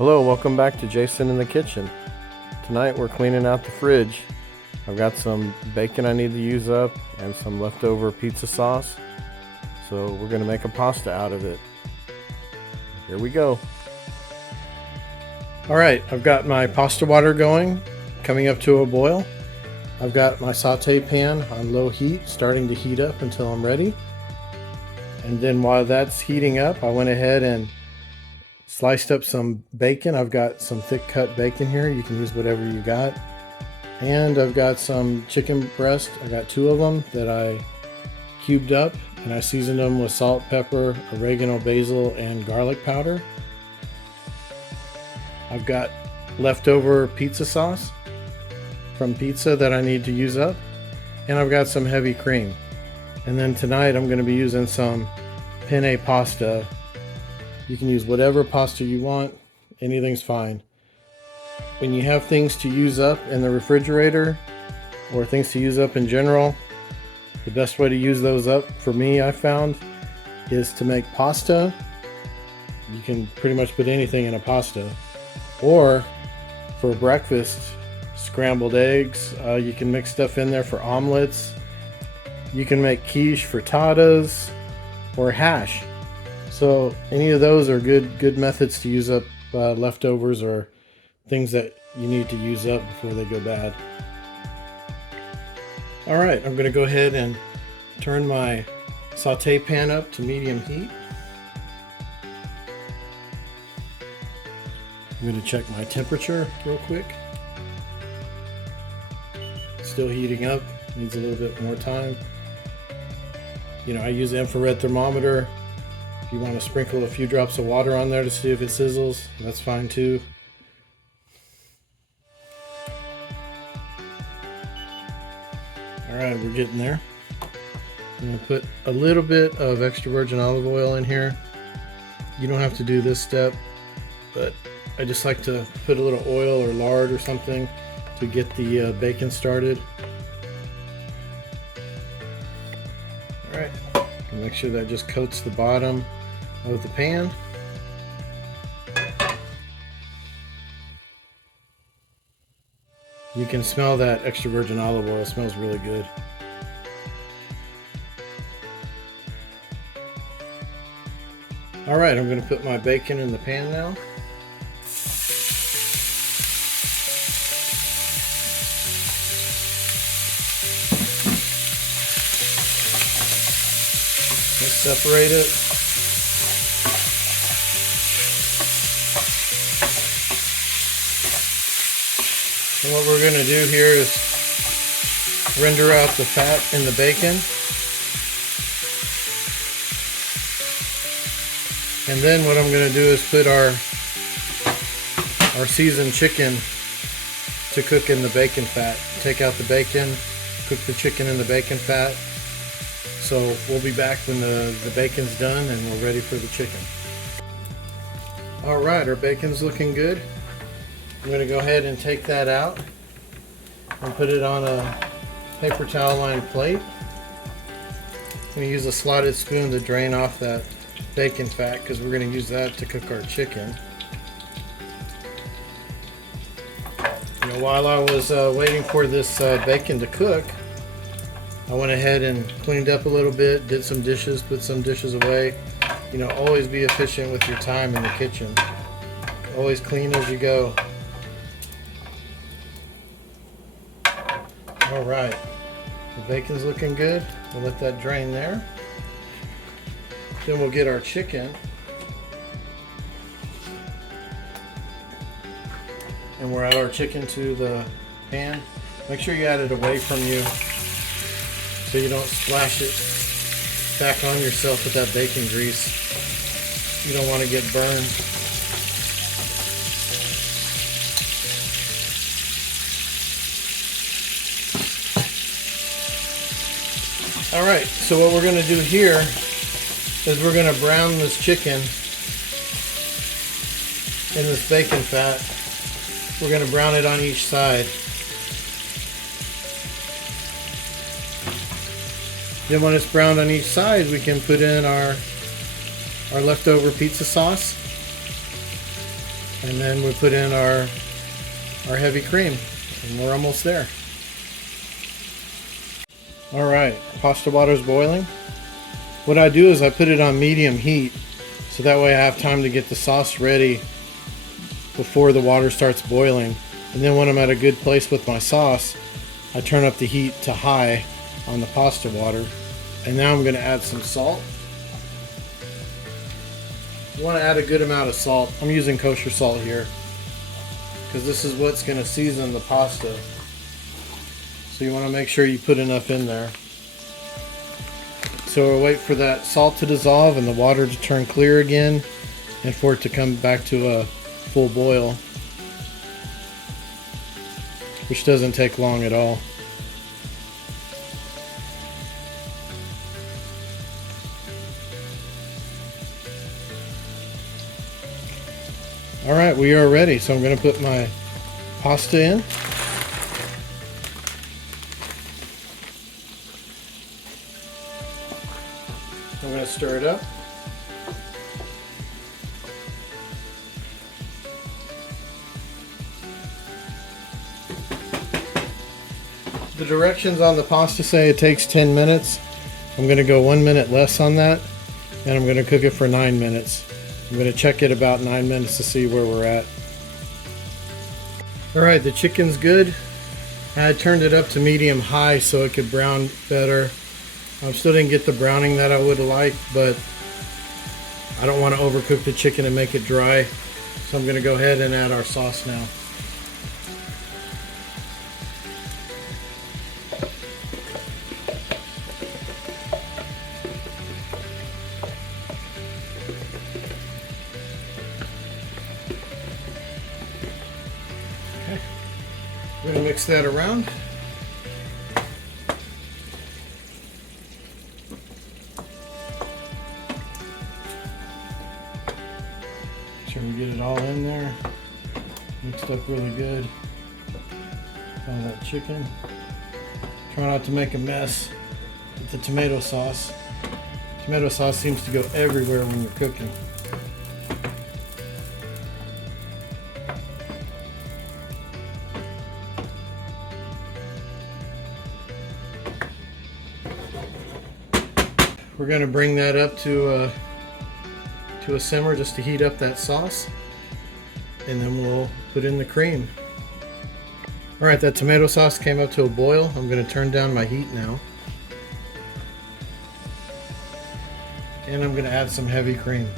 Hello, welcome back to Jason in the Kitchen. Tonight we're cleaning out the fridge. I've got some bacon I need to use up and some leftover pizza sauce. So we're gonna make a pasta out of it. Here we go. All right, I've got my pasta water going, coming up to a boil. I've got my saute pan on low heat, starting to heat up until I'm ready. And then while that's heating up, I went ahead and sliced up some bacon. I've got some thick cut bacon here. You can use whatever you got. And I've got some chicken breast. I got 2 of them that I cubed up, and I seasoned them with salt, pepper, oregano, basil, and garlic powder. I've got leftover pizza sauce from pizza that I need to use up. And I've got some heavy cream. And then tonight I'm going to be using some penne pasta. You can use whatever pasta you want. Anything's fine. When you have things to use up in the refrigerator or things to use up in general, the best way to use those up, for me, I found, is to make pasta. You can pretty much put anything in a pasta. Or for breakfast, scrambled eggs. You can mix stuff in there for omelets. You can make quiche, frittatas, or hash. So any of those are good methods to use up leftovers or things that you need to use up before they go bad. All right, I'm going to go ahead and turn my saute pan up to medium heat. I'm going to check my temperature real quick. Still heating up, needs a little bit more time. You know, I use the infrared thermometer. If you want to sprinkle a few drops of water on there to see if it sizzles, that's fine too. Alright, we're getting there. I'm going to put a little bit of extra virgin olive oil in here. You don't have to do this step, but I just like to put a little oil or lard or something to get the bacon started. Alright, make sure that just coats the bottom of the pan. You can smell that extra virgin olive oil. It smells really good. Alright, I'm going to put my bacon in the pan now. Let's separate it. And what we're going to do here is render out the fat in the bacon. And then what I'm going to do is put our seasoned chicken to cook in the bacon fat. Take out the bacon, cook the chicken in the bacon fat. So we'll be back when the bacon's done and we're ready for the chicken. Alright, our bacon's looking good. I'm going to go ahead and take that out and put it on a paper towel lined plate. I'm going to use a slotted spoon to drain off that bacon fat because we're going to use that to cook our chicken. You know, while I was waiting for this bacon to cook, I went ahead and cleaned up a little bit, did some dishes, put some dishes away. You know, always be efficient with your time in the kitchen. Always clean as you go. All right, the bacon's looking good. We'll let that drain there. Then we'll get our chicken. And we'll add our chicken to the pan. Make sure you add it away from you so you don't splash it back on yourself with that bacon grease. You don't want to get burned. Alright, so what we're going to do here is we're going to brown this chicken in this bacon fat. We're going to brown it on each side. Then when it's browned on each side, we can put in our leftover pizza sauce. And then we put in our heavy cream, and we're almost there. All right, pasta water's boiling. What I do is I put it on medium heat, so that way I have time to get the sauce ready before the water starts boiling. And then when I'm at a good place with my sauce, I turn up the heat to high on the pasta water. And now I'm going to add some salt. You want to add a good amount of salt. I'm using kosher salt here because this is what's going to season the pasta. So you want to make sure you put enough in there. So we'll wait for that salt to dissolve and the water to turn clear again, and for it to come back to a full boil, which doesn't take long at all. All right, we are ready. So I'm going to put my pasta in. I'm going to stir it up. The directions on the pasta say it takes 10 minutes. I'm going to go 1 minute less on that, and I'm going to cook it for 9 minutes. I'm going to check it about 9 minutes to see where we're at. All right, the chicken's good. I had turned it up to medium high so it could brown better. I still didn't get the browning that I would have liked, but I don't want to overcook the chicken and make it dry. So I'm going to go ahead and add our sauce now. Okay. We're going to mix that around. Sure we get it all in there, mixed up really good. All that chicken. Try not to make a mess with the tomato sauce. Tomato sauce seems to go everywhere when you're cooking. We're going to bring that up to a simmer just to heat up that sauce, and then we'll put in the cream. All right, that tomato sauce came up to a boil. I'm going to turn down my heat now, and I'm going to add some heavy cream.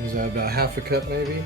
Is that about half a cup maybe?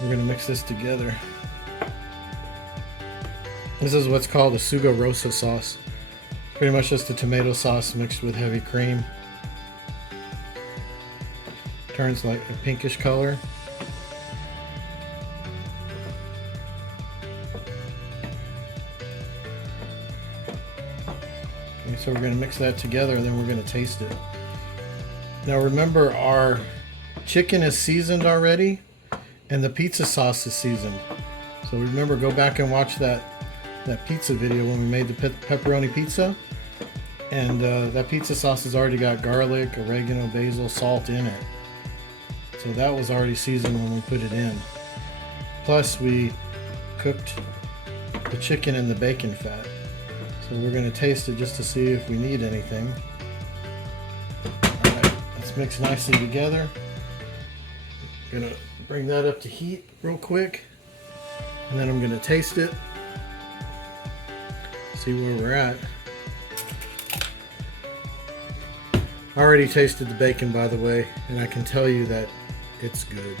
We're going to mix this together. This is what's called a Sugo Rosa sauce. It's pretty much just a tomato sauce mixed with heavy cream. Turns like a pinkish color. Okay, so we're going to mix that together, and then we're going to taste it. Now remember, our chicken is seasoned already, and the pizza sauce is seasoned. So remember, go back and watch that pizza video when we made the pepperoni pizza. And that pizza sauce has already got garlic, oregano, basil, salt in it. So that was already seasoned when we put it in. Plus we cooked the chicken in the bacon fat. So we're going to taste it just to see if we need anything. Alright, let's mix nicely together. I'm going to bring that up to heat real quick, and then I'm going to taste it, see where we're at. I already tasted the bacon, by the way, and I can tell you that it's good.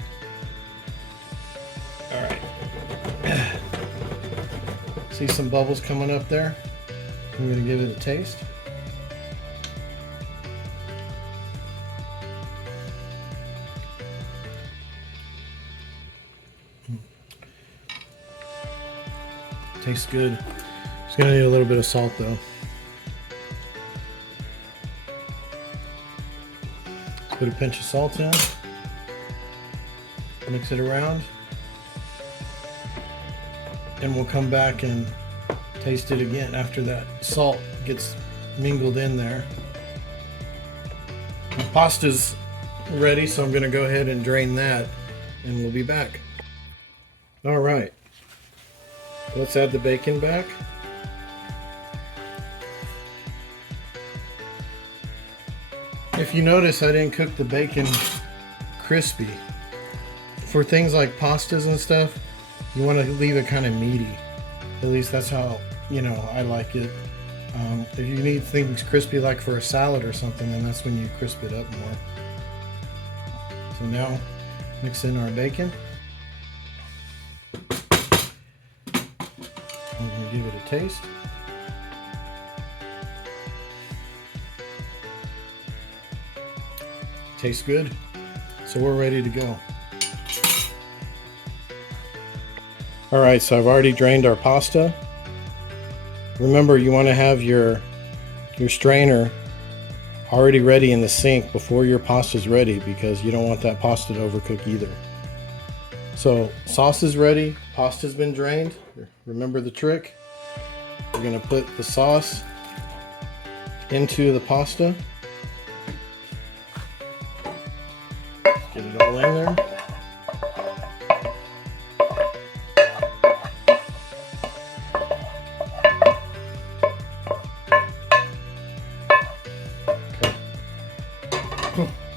Alright. See some bubbles coming up there? I'm going to give it a taste. Tastes good. It's gonna need a little bit of salt though. Put a pinch of salt in. Mix it around. And we'll come back and Taste it again after that salt gets mingled in there. The pasta's ready, so I'm going to go ahead and drain that, and we'll be back. All right, let's add the bacon back. If you notice, I didn't cook the bacon crispy. For things like pastas and stuff, you want to leave it kind of meaty. At least that's how, I like it. If you need things crispy like for a salad or something, then that's when you crisp it up more. So now, mix in our bacon. I'm going to give it a taste. Tastes good. So we're ready to go. All right, so I've already drained our pasta. Remember, you want to have your strainer already ready in the sink before your pasta is ready, because you don't want that pasta to overcook either. So sauce is ready, pasta's been drained. Remember the trick? We're going to put the sauce into the pasta. Get it all in there.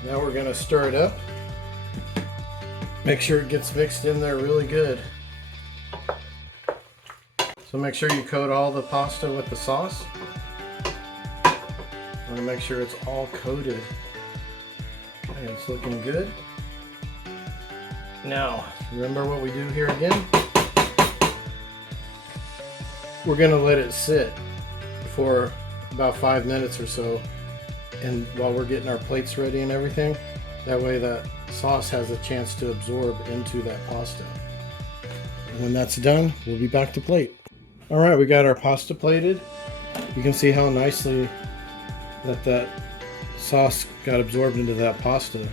Now we're going to stir it up. Make sure it gets mixed in there really good. So make sure you coat all the pasta with the sauce. I want to make sure it's all coated. Okay, it's looking good. Now, remember what we do here again? We're going to let it sit for about 5 minutes or so, and while we're getting our plates ready and everything, that way that sauce has a chance to absorb into that pasta. And when that's done, we'll be back to plate. All right, we got our pasta plated. You can see how nicely that sauce got absorbed into that pasta.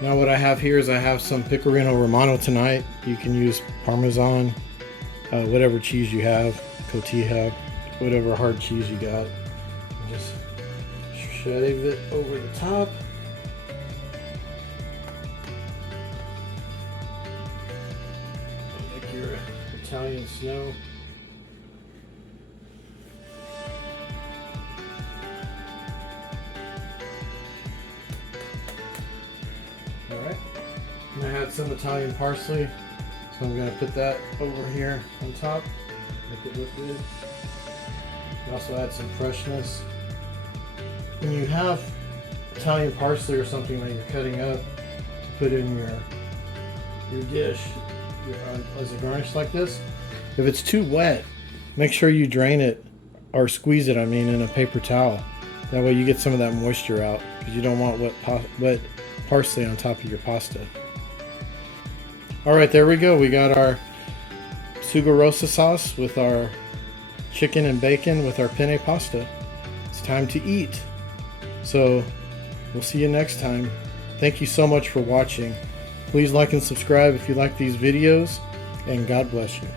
Now what I have here is I have some pecorino romano tonight. You can use Parmesan, whatever cheese you have, cotija, whatever hard cheese you got. Just shave it over the top. Make your Italian snow. Alright, I had some Italian parsley, so I'm going to put that over here on top, make it look good. Also add some freshness. When you have Italian parsley or something that you're cutting up to put in your dish as a garnish like this, if it's too wet, make sure you drain it, or squeeze it, in a paper towel. That way you get some of that moisture out, because you don't want wet parsley on top of your pasta. All right, there we go. We got our Sugo Rosa sauce with our chicken and bacon with our penne pasta. It's time to eat. So we'll see you next time. Thank you so much for watching. Please like and subscribe if you like these videos, and God bless you.